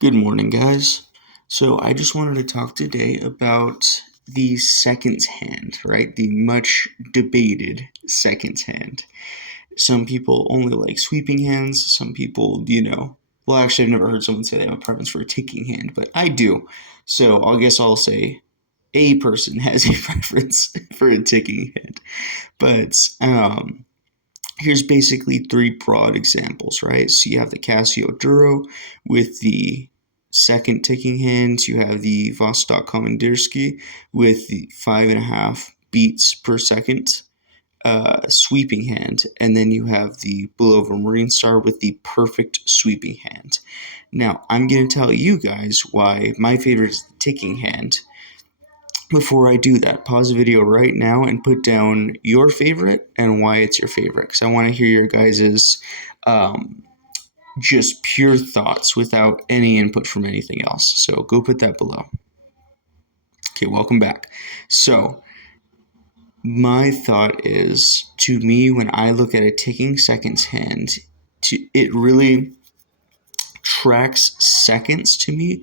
Good morning, guys. So I just wanted to talk today about the seconds hand, right? The much debated seconds hand. Some people only like sweeping hands. Some people, well, actually, I've never heard someone say they have a preference for a ticking hand, but I do. So I guess I'll say a person has a preference for a ticking hand. But here's basically three broad examples, right? So you have the Casio Duro with the second ticking hand. You have the Vostok Komandirsky with the 5.5 beats per second sweeping hand. And then you have the Bulova Marine Star with the perfect sweeping hand. Now, I'm going to tell you guys why my favorite is the ticking hand. Before I do that, pause the video right now and put down your favorite and why it's your favorite, because I want to hear your guys's just pure thoughts without any input from anything else. So go put that below. Okay, welcome back. So my thought is, to me, when I look at a ticking seconds hand, it really tracks seconds to me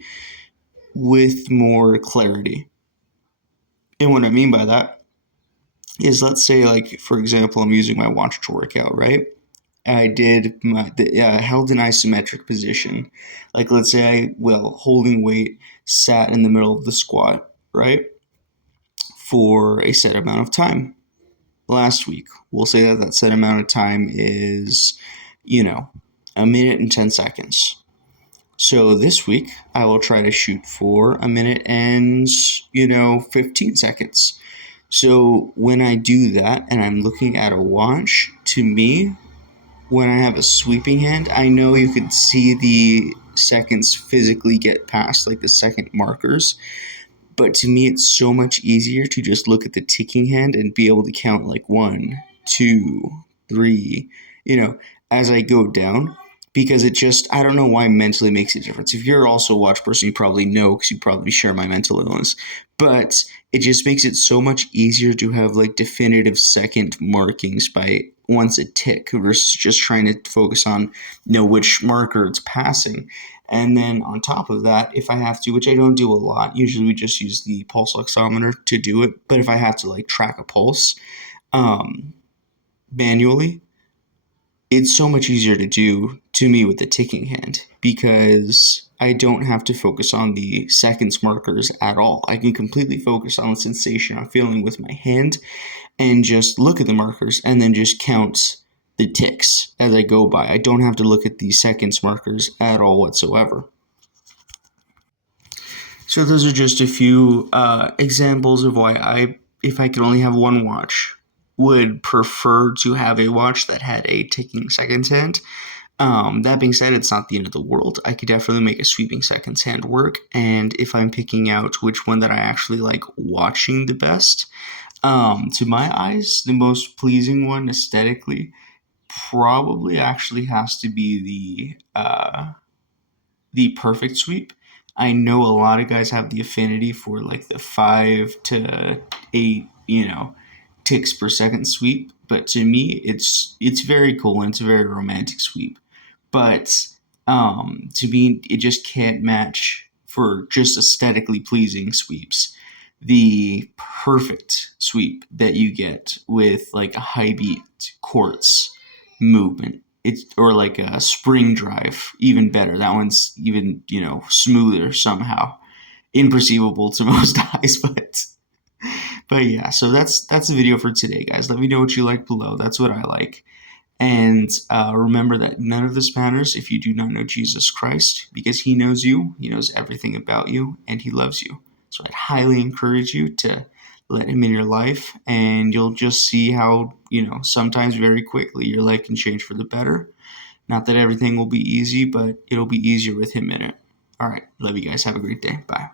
with more clarity. And what I mean by that is, let's say, like, for example, I'm using my watch to work out, right? I held an isometric position. Like, let's say holding weight, sat in the middle of the squat, right? For a set amount of time. Last week, we'll say that set amount of time is, 1 minute and 10 seconds. So this week, I will try to shoot for 1 minute and, 15 seconds. So when I do that and I'm looking at a watch, to me, when I have a sweeping hand, I know you could see the seconds physically get past, like, the second markers. But to me, it's so much easier to just look at the ticking hand and be able to count, like, 1, 2, 3, as I go down. Because it just, I don't know why mentally makes a difference. If you're also a watch person, you probably know, because you probably share my mental illness. But it just makes it so much easier to have, like, definitive second markings by once a tick versus just trying to focus on, which marker it's passing. And then on top of that, if I have to, which I don't do a lot, usually we just use the pulse oximeter to do it. But if I have to, like, track a pulse manually, it's so much easier to do, to me, with the ticking hand, because I don't have to focus on the seconds markers at all. I can completely focus on the sensation I'm feeling with my hand and just look at the markers and then just count the ticks as I go by. I don't have to look at the seconds markers at all whatsoever. So those are just a few examples of why if I could only have one watch, would prefer to have a watch that had a ticking seconds hand. That being said, it's not the end of the world. I could definitely make a sweeping seconds hand work, and if I'm picking out which one that I actually like watching the best, to my eyes, the most pleasing one aesthetically probably actually has to be the perfect sweep. I know a lot of guys have the affinity for, like, the 5 to 8, ticks per second sweep, but to me, it's very cool and it's a very romantic sweep. But to me, it just can't match, for just aesthetically pleasing sweeps, the perfect sweep that you get with, like, a high beat quartz movement. It's, or like a spring drive, even better. That one's even, smoother somehow, imperceivable to most eyes, but yeah. So that's the video for today, guys. Let me know what you like below. That's what I like. And remember that none of this matters if you do not know Jesus Christ, because he knows you, he knows everything about you, and he loves you. So I'd highly encourage you to let him in your life, and you'll just see how, sometimes very quickly your life can change for the better. Not that everything will be easy, but it'll be easier with him in it. All right. Love you guys. Have a great day. Bye.